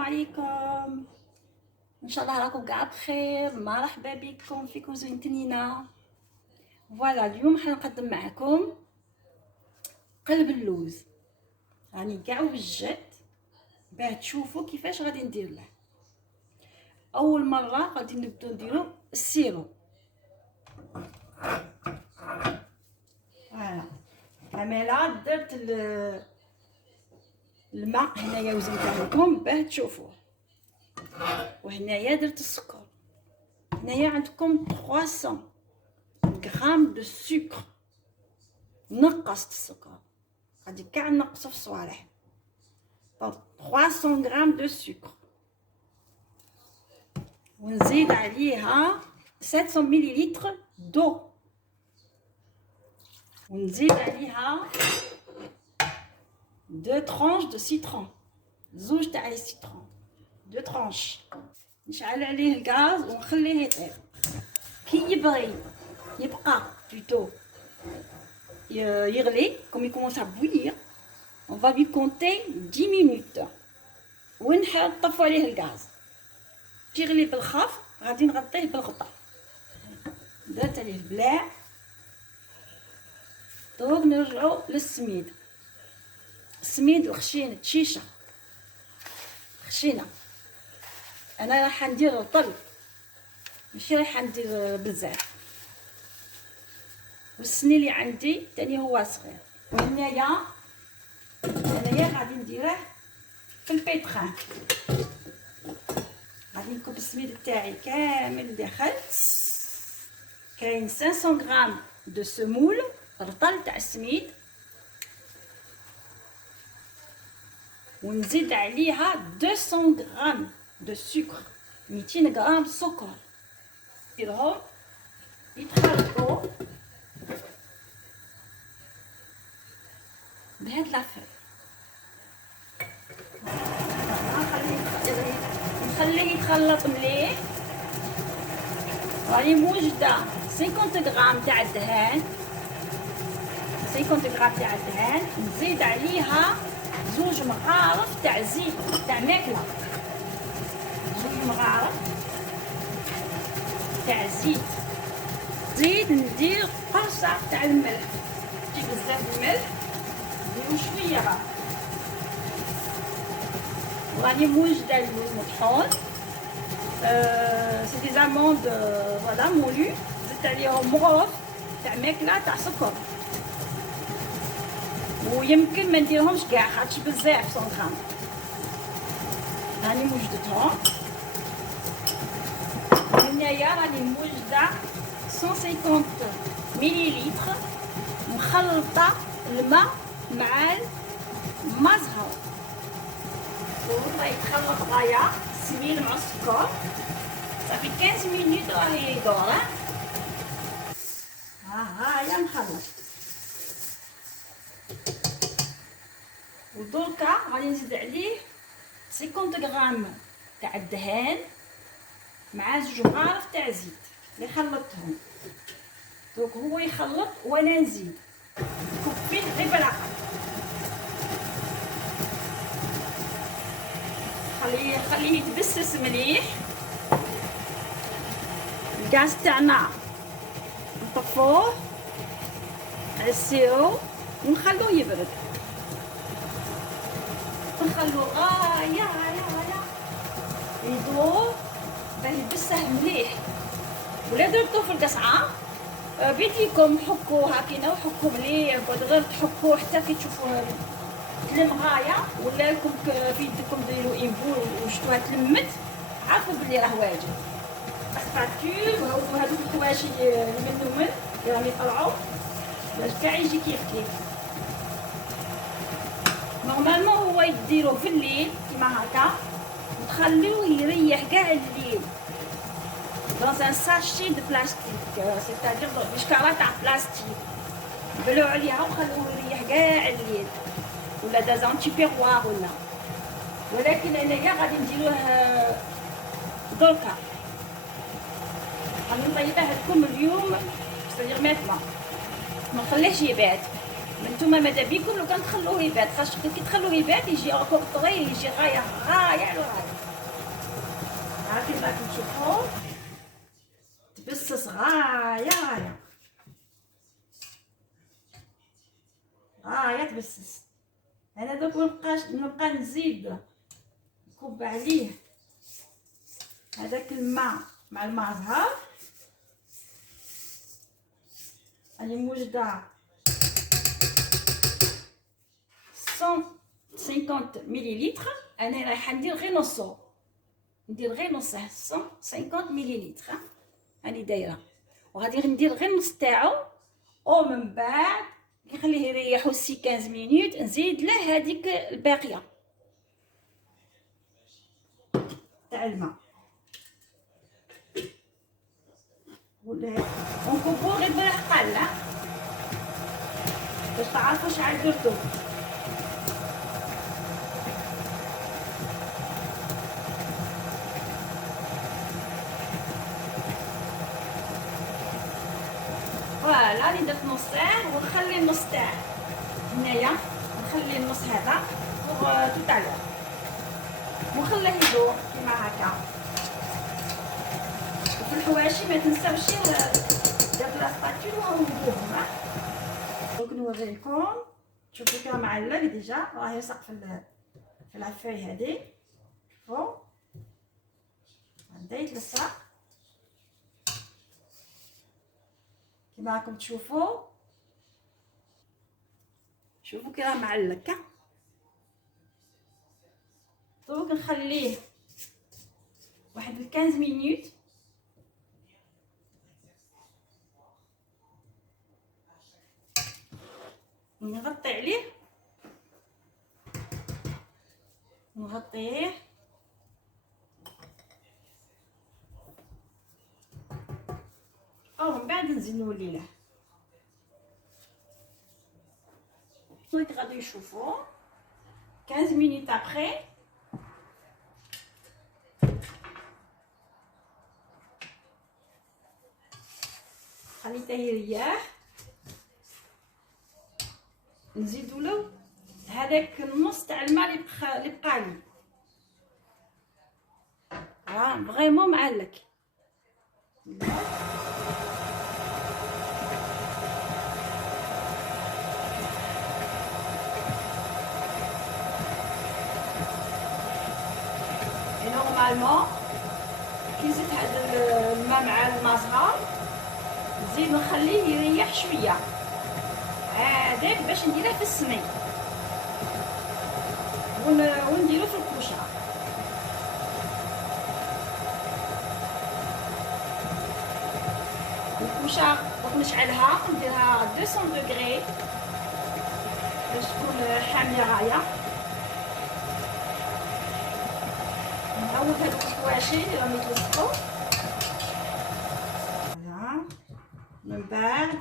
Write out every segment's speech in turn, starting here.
السلام عليكم. ان شاء الله راكم قاع بخير. مرحبا بكم في كوزين تنينه. فوالا اليوم حنقدم معكم قلب اللوز، راني كاع وجدت باه تشوفوا كيفاش غادي ندير له. اول مره غادي نبداو نديرو السيرو. فوالا كاميرا درت الماء هنايا وزنته لكم باه تشوفوه، وهنايا درت السكر. هنايا عندكم 300 غرام دو سكر، نقصت السكر غادي كاع نقصو في الصوالح. 300 غرام دو سكر، ونزيد عليها 700 مليلتر دو، ونزيد عليها 2 طرونش دو سيترون، زوج تاع السيترون، 2 طرونش. نشعل عليه الغاز ونخليه يطيب. كي يبقى بلوتو يغلي كوم يكومونس ا بويير، on va lui compter 10 minutes ونطفوا عليه الغاز. كي يغلي بالخف غادي نغطيه بالغطاء. درت عليه البلاع. دروك نرجعوا للسميد. السميد الخشين، التشيشه خشينه. انا راح ندير رطل، ماشي راح ندير بزاف، والسني اللي عندي تاني هو صغير. وهنايا غادي نديره في البيتخان. غادي نكب السميد تاعي كامل داخل. كاين 500 غرام دو سمول رطل تاع السميد، ونزيد عليها 200 غرام دو سكر، 200 غرام سكر. نديرهم يتخلطوا بهاد لافير. نخليه يتخلط مليح. راني موجده 50 غرام تاع الدهان، 50 غرام تاع الدهان. نزيد عليها 2 مغارف تاع زيت تاع ماكله، 2 مغارف تاع زيت. زيد ندير قرصه تاع الملح، نجيب بزاف الملح نديرو شويه غير. وراني موجده اللوز مطحون، سي دي زاموند فوالا مولو. زدت عليهم مغرف تاع ماكله تاع سكر، ويمكن ما نديرهمش كاع خاطش بزاف 100 غرام. راني موجدتهم. هنايا راني موجده 150 مليلتر مخلطه الماء مع المزهر، وهو يتخلط غايه السميد مع السكر. صافي 15 مينوت راهي يدور. هايا نخلط. ودركا غادي نزيد عليه 50 غرام تاع الدهان مع 2 مغارف تاع زيت اللي خلطتهم. دونك هو يخلط وانا نزيد نكب فيه غير بالعقل. خليه يتبسس مليح. الغاز تاعنا نطفوه على السيرو ونخلوه يبرد. نخلوه غايه يدور باه يبسه مليح. ولا درتوه في القصعه بيديكم حكوه هكذا وحكوه مليح، غير تحكوه حتى كي تشوفوه تلم غايه، ولا لكم في يدكم ديروا انبول وشتوها تلمت، عارفوا بلي راه واجد. اسباتول وهذوك الحواشي من اللي راهم يطلعوا باش كاع يجي كيف كيف. نورمالمون هو يديروه في الليل كيما هكا وتخليوه يريح كاع الليل dans un sachet de plastique، c'est-à-dire بشكاره تاع بلاستيك. بلعوا عليها وخلوه يريح كاع الليل، ولا دازونتي بيغوار ولا. ولكن انايا غادي نديروه دركا. غادي نطيبه لكم اليوم c'est-à-dire ماتما، ما نخليهش يبات. نتوما ماذا بيكم لو كان تخلوه يبات، خاطر كي تخلوه يبات يجي اكور طري، يجي غايه على غايه. ها كيما راكم تشوفوا تبسس غايه تبسس. انا دوك نبقى نزيد نكب عليه هذاك الماء مع الماء زهر. راني موجده 150 مليلتر. انا رايحه ندير غير نصو، ندير غير نص 150 مليلتر. هاني دايره وغادي ندير غير نص تاعو، ومن بعد نخليه يريح 15 مينوت نزيد له هذيك الباقيه تاع الماء ولا ونكبو غير بالعقل باش تعرفوا شحال درتو. فوالا راني درت نص تاع ونخلي النص تاع هنايا، نخلي النص هذا بوغ توتالور ونخليه يدور كيما هكا. وفي الحواشي ما تنساوش دير لاصباتول وهندوهم. دونك نوريكم، شوفوا كيما معلق ديجا راه يلصق في العفاي هذه. شوفوا بدا يتلصق كيما راكم تشوفوا. شوفوا كي راه معلق. دونك نخليه واحد 15 مينوت نغطي عليه، نغطيه او من بعد نزيد نولي له. دونك غادي نشوفوا 15 مينوت ابري خليته يريح. نزيدو له هذاك النص تاع الماء اللي بقى لي. فريمون معلق. نورمالمون كي نزيد هذا الماء مع المزهر نزيد نخليه يريح شويه هذاك باش نديره في السمي ونديرو في الكوشه. الكوشه دوك نشعلها نديرها 200 دوغري باش تكون حاميه غايه. نعاود هادوك الحواشي اللي راهم يتلصقوا. فوالا من بعد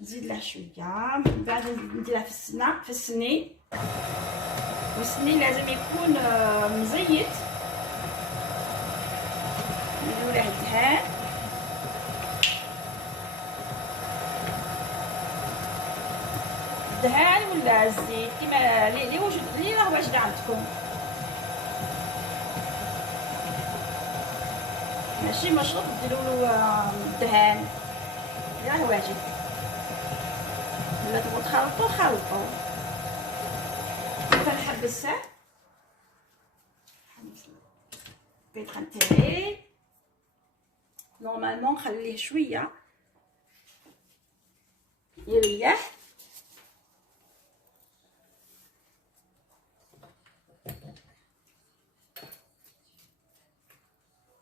نزيد له شويه، من بعد نديرها في السني. والسني لازم يكون مزيت، نديرو له الدهان. الدهان ولا الزيت كيما اللي راه واجد عندكم، ماشي مشروط ديروا له الدهان اللي راه واجد. ولا تبغوا خلطوا. كنحبسه بيتخن تاعي نورمالمون نخليه شويه يريح.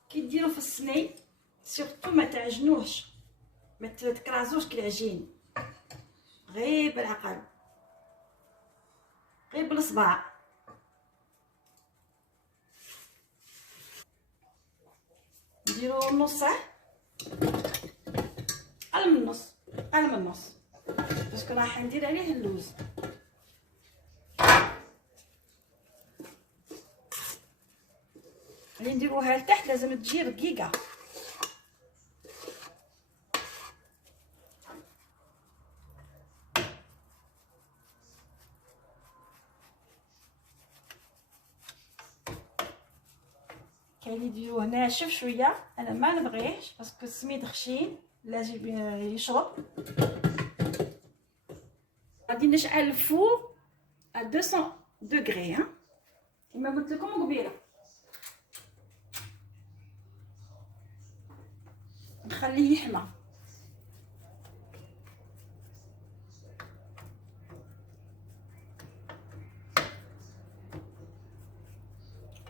كي ديروا في الصني سورتو ما تعجنوش، ما تكرازوش كالعجين، غير بالعقل، غير بالصباع. نديرو نصه اقل من النص باسكو راح ندير عليه اللوز. اللي نديروها لتحت لازم تجي رقيقه. كاين اللي يديروه ناشف شويه، انا ما نبغيهش باسكو السميد خشين لازم يشرب. غادي نشعل الفور à 200 دوغري كما قلت لكم قبيله. نخليه يحمى.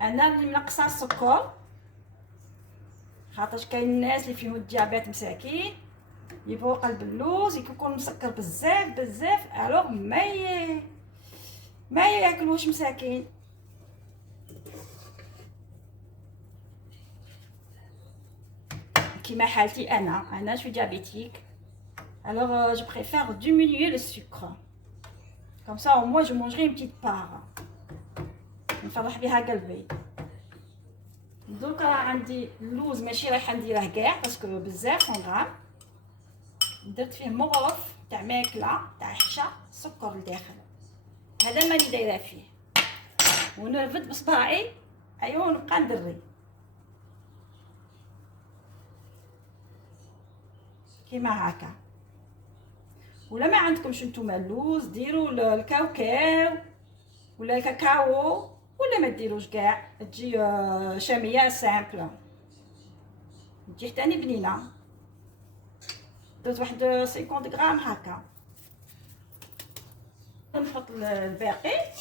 انا اللي منقصه السكر خاطرش كاين الناس اللي فيهم الديابيت مساكين يبغوا قلب اللوز يكون مسكر بزاف بزاف، الوغ ما ياكلوش مساكين. كيما حالتي انا شوي ديابيتيك، الوغ جو بريفير ديمينيي لو سكر كوم سا او موا جو مونجري اون بتيت بار نفرح بها قلبي. دوكا عندي اللوز ماشي رايحه نديره كاع باسكو بزاف غرام، درت فيه مغرف تاع ماكله تاع حشا سكر لداخل، هذا ماني دايره فيه، ونرفد بصباعي ايوا ونبقى ندري كيما هكا. ولا ما عندكمش نتوما اللوز ديروا الكاوكاو ولا الكاكاو ولا ما ديروش كاع، تجي شاميه سامبل تجي تاني بنينه. درت واحد 50 غرام هكا. نحط الباقي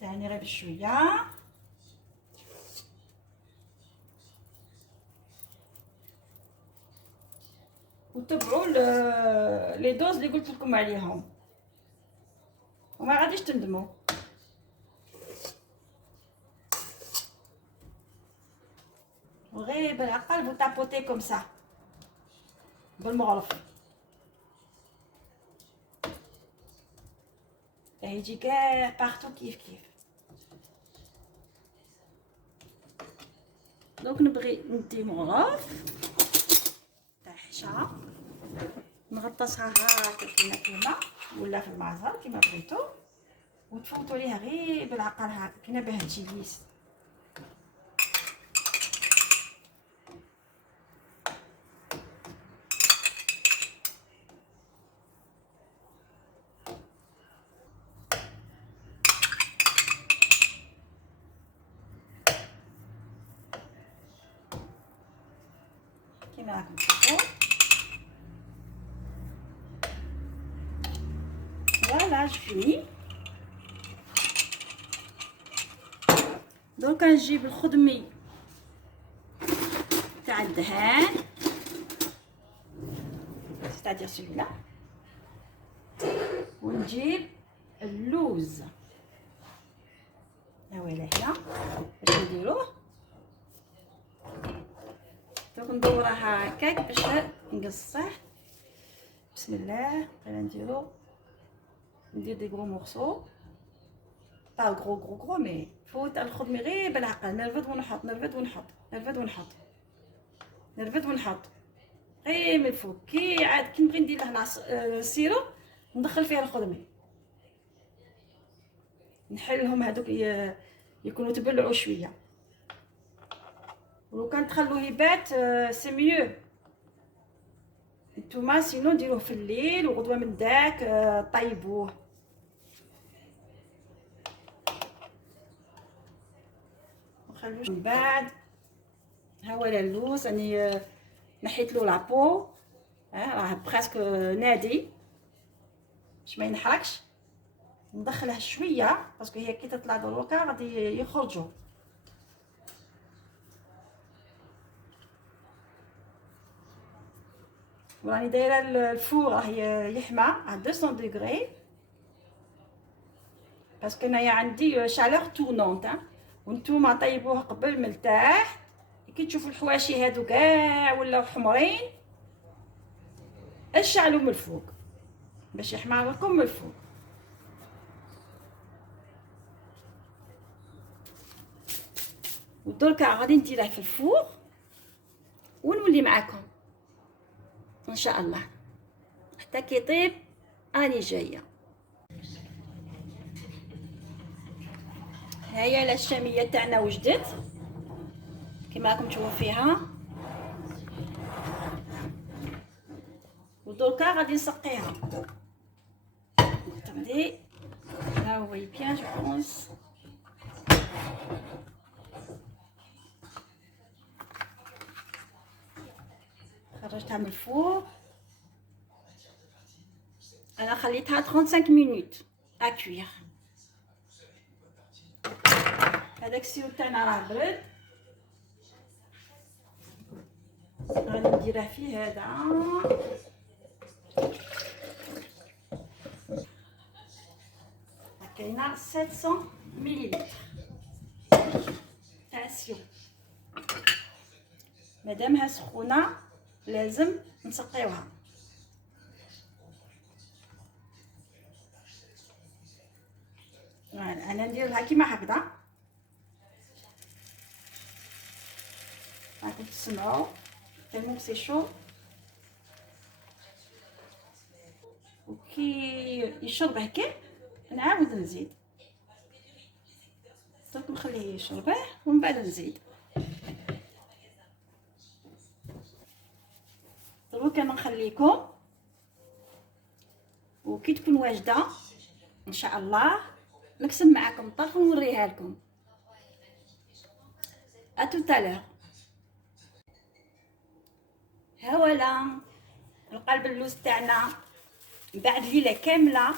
تاني غير بشويه، وتبعوا لي دوز اللي قلت لكم عليهم وما غاديش تندموا. وغير بالعقل وطابوتي كوم سا بالمغرف يجي كاع بارتو كيف كيف. دونك نبغي ندي مغرف تاع حشا نغطسها هكا كيما ولا في المعزر كيما بغيتو، وتفوتوا ليها غير بالعقل هكا كيما باه تجي ليس. كيما راكم تشوفوا فوالا جفني. دوكا نجيب الخدمي تاع الدهان ستادير سيلا، ونجيب اللوز ها هو هنا باش نديروه. دوك ندورها هكاك باش نقصه. بسم الله بغينا ندير دي غرو مورسو با غرو مي فوت الخدمي غير بالعقل، نرفد ونحط نرفد ونحط نرفد ونحط نرفد ونحط غير من الفوق. كي عاد كي نبغي ندير له السيرو ندخل فيه الخدمي، نحلهم هذوك يكونوا تبلعوا شويه. ولو كان تخلوه يبات سي ميو. نتوما سينو ديروه في الليل وغدوه من داك طيبوه. نخلوش من بعد. ها هو اللوز راني نحيت له لابو، راه بريسك نادي باش ما ينحرقش. ندخله شويه باسكو هي كي تطلع دروكا غادي يخرجوا. وراني دايره الفور راه يحمى على 200 دوغري باسكو انايا عندي شالور تورنونط. وانتوما طيبوه قبل من التحت، كي تشوفوا الحواشي هادو كاع ولاو حمرين اشعلوا من الفوق باش يحمى لكم من الفوق. ودركا غادي نديره في الفوق ونولي معاكم ان شاء الله حتى كي يطيب. اني جايه. هي الشاميه تاعنا وجدت كما راكم تشوفوا فيها. ودركا غادي نسقيها. attendez là vous voyez bien je pense. خرجتها من الفور. انا خليتها 35 مينوت à cuire. هذاك السيو تاعنا راه برد. غادي نديره فيه هذا. كاينه 700 مليلتر تاع السيو. مادامها سخونه لازم نسقيوها. انا نديرها كيما هكذا راكم تسمعوا تالمو سي شو. وكي يشرب هكا نعاود نزيد. درك نخليه يشربه ومن بعد نزيد. دروك انا نخليكم وكي تكون واجده ان شاء الله نقسم معكم الطرف ونوريها لكم. اتوتالور. ها ولا القلب اللوز تاعنا بعد ليله كامله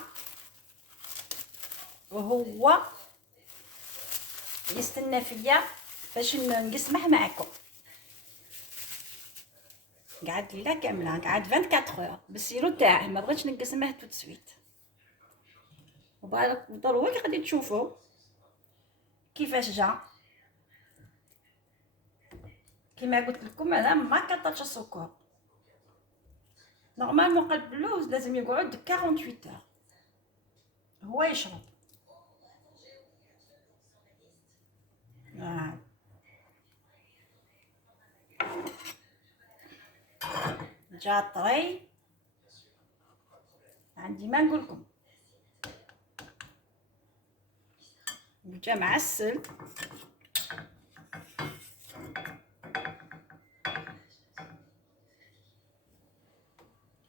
وهو يستنى فيا باش نقسمه معكم. قعد ليله كامله، قعد 24 اور بالسيرو تاعه، ما بغيتش نقسمه تو سويت. وبارك ضروري غادي تشوفوا كيفاش جا. كما قلت لكم انا ما كطرش السكر. نورمالمون قلب اللوز لازم يقعد 48 اور هو يشرب. جا طري عندي ما نقولكم. جا معسل.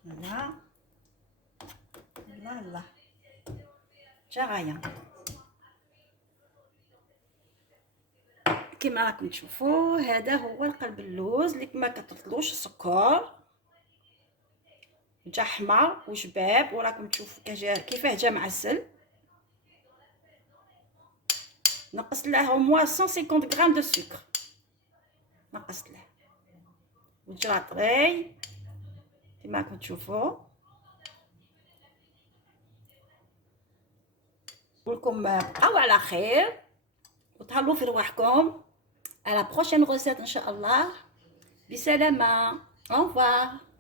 لا لا لا جا غاية كما راكم تشوفوا. هذا هو القلب اللوز اللي ما كتطلوش السكر. جا حمر وشباب وراكم تشوفوا كيفاه جا معسل. نقصت له موا 150 غرام دو سكر نقصت له. وجا طري كما راكم تشوفوا. نقولكم بقاو على خير وتهلاو في رواحكم. على بروشين روسيت ان شاء الله. بسلامه. au revoir.